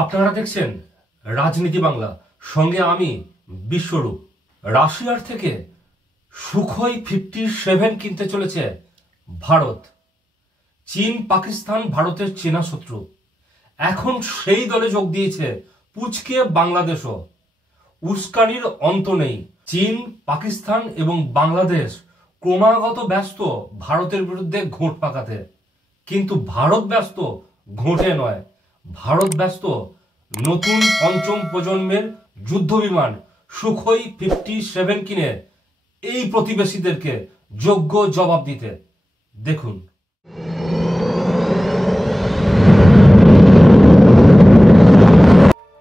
আপনারা দেখছেন রাজনীতি বাংলা, সঙ্গে আমি বিশ্বরূপ। রাশিয়ার থেকে সুখোই 57 কিনতে চলেছে ভারত। চীন পাকিস্তান ভারতের চেনা শত্রু, এখন সেই দলে যোগ দিয়েছে পুচকে বাংলাদেশও। উস্কানির অন্ত নেই। চীন, পাকিস্তান এবং বাংলাদেশ ক্রমাগত ব্যস্ত ভারতের বিরুদ্ধে ঘোঁট পাকাতে, কিন্তু ভারত ব্যস্ত ঘোঁটে নয়, ভারত ব্যস্ত নতুন পঞ্চম প্রজন্মের যুদ্ধ বিমান সুখোই 57 কিনে এই প্রতিবেশীদেরকে যোগ্য জবাব দিতে। দেখুন।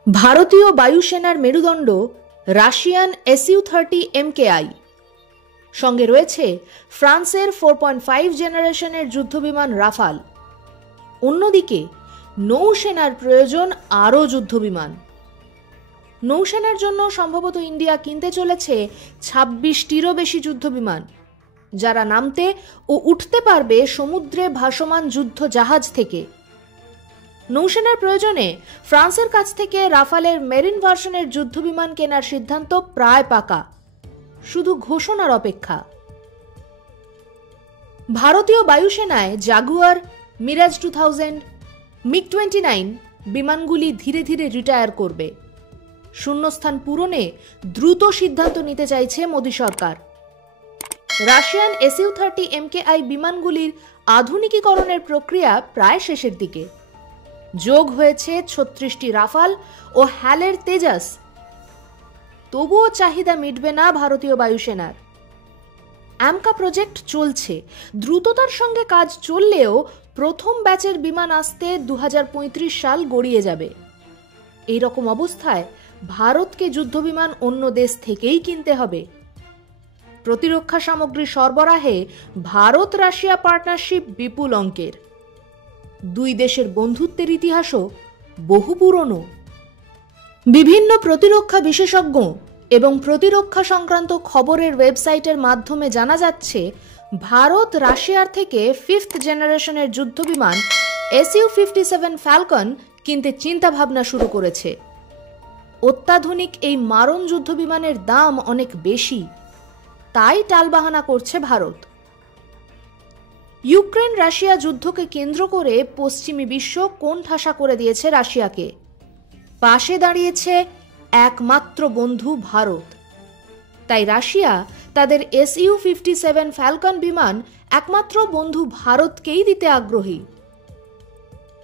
ভারতীয় বায়ুসেনার মেরুদণ্ড রাশিয়ান SU-30 MKI, সঙ্গে রয়েছে ফ্রান্সের 4.5 জেনারেশনের যুদ্ধবিমান রাফাল। অন্যদিকে নৌসেনার প্রয়োজন আরও যুদ্ধবিমান। নৌসেনার জন্য সম্ভবত ইন্ডিয়া কিনতে চলেছে 26টিরও বেশি যুদ্ধবিমান, যারা নামতে ও উঠতে পারবে সমুদ্রে ভাসমান যুদ্ধ জাহাজ থেকে। নৌসেনার প্রয়োজনে ফ্রান্সের কাছ থেকে রাফালের মেরিন ভার্সনের যুদ্ধবিমান কেনার সিদ্ধান্ত প্রায় পাকা, শুধু ঘোষণার অপেক্ষা। ভারতীয় বায়ুসেনায় জাগুয়ার, মিরাজ 2000, MiG-29 বিমানগুলি ধীরে ধীরে রিটায়ার করবে। শূন্যস্থান পূরণে দ্রুত সিদ্ধান্ত নিতে চাইছে মোদী সরকার। রাশিয়ান SU-30 MKI বিমানগুলির আধুনিকীকরণের প্রক্রিয়া প্রায় শেষের দিকে। যোগ হয়েছে 36টি রাফাল ও হ্যালের তেজাস। তবুও চাহিদা মিটবে না ভারতীয় বায়ুসেনার। অ্যামকা প্রজেক্ট চলছে, দ্রুততার সঙ্গে কাজ চললেও প্রথম ব্যাচের বিমান আসতে 2035 সাল গড়িয়ে যাবে। এই রকম অবস্থায় ভারতকে যুদ্ধবিমান অন্য দেশ থেকেই কিনতে হবে। প্রতিরক্ষা সামগ্রী সরবরাহে ভারত রাশিয়া পার্টনারশিপ বিপুল অঙ্কের। দুই দেশের বন্ধুত্বের ইতিহাসও বহু পুরনো। বিভিন্ন প্রতিরক্ষা বিশেষজ্ঞ এবং প্রতিরক্ষা সংক্রান্ত খবরের ওয়েবসাইটের মাধ্যমে জানা যাচ্ছে, ভারত রাশিয়ার থেকে 5th জেনারেশনের যুদ্ধবিমান SU-57 ফ্যালকন কিনতে চিন্তাভাবনা শুরু করেছে। অত্যাধুনিক এই মারণ যুদ্ধবিমানের দাম অনেক বেশি, তাই টালবাহানা করছে ভারত। ইউক্রেন রাশিয়া যুদ্ধকে কেন্দ্র করে পশ্চিমী বিশ্ব কোণঠাসা করে দিয়েছে রাশিয়াকে। পাশে দাঁড়িয়েছে একমাত্র বন্ধু ভারত। তাই রাশিয়া তাদের SU-57 ফ্যালকন বিমান একমাত্র বন্ধু ভারতকেই দিতে আগ্রহী।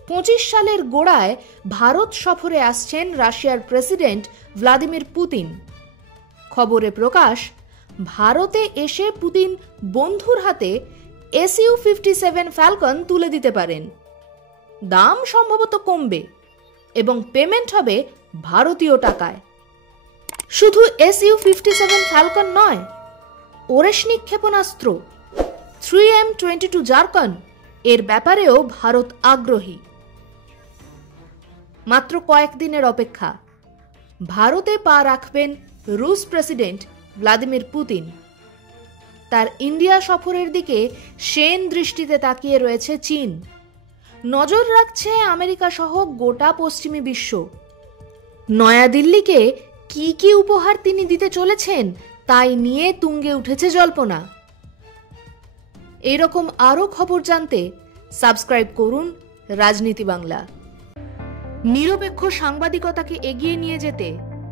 25 সালের গোড়ায় ভারত সফরে আসছেন রাশিয়ার প্রেসিডেন্ট ভ্লাদিমির পুতিন। খবরে প্রকাশ, ভারতে এসে পুতিন বন্ধুর হাতে SU-57 ফ্যালকন তুলে দিতে পারেন। দাম সম্ভবত কমবে এবং পেমেন্ট হবে ভারতীয় টাকায়। শুধু SU-57 ফ্যালকন নয়, ওরেশনিক ক্ষেপণাস্ত্র 3M-22 জারকন এর ব্যাপারেও ভারত আগ্রহী। মাত্র কয়েকদিনের অপেক্ষা, ভারতে পা রাখবেন রুশ প্রেসিডেন্ট ভ্লাদিমির পুতিন। তার ইন্ডিয়া সফরের দিকে সেন দৃষ্টিতে তাকিয়ে রয়েছে চীন। নজর রাখছে আমেরিকা সহ গোটা পশ্চিমী বিশ্ব। নয়াদিল্লিকে কি কি উপহার তিনি দিতে চলেছেন তাই নিয়ে তুঙ্গে উঠেছে জল্পনা। এইরকম আরও খবর জানতে সাবস্ক্রাইব করুন রাজনীতি বাংলা। নিরপেক্ষ সাংবাদিকতাকে এগিয়ে নিয়ে যেতে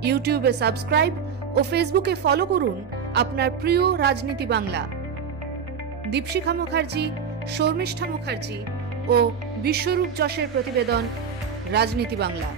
ইউটিউবে সাবস্ক্রাইব ও ফেসবুকে ফলো করুন আপনার প্রিয় রাজনীতি বাংলা। দীপশিখা মুখার্জি, শর্মিষ্ঠা মুখার্জি ও বিশ্বরূপ যশের প্রতিবেদন, রাজনীতি বাংলা।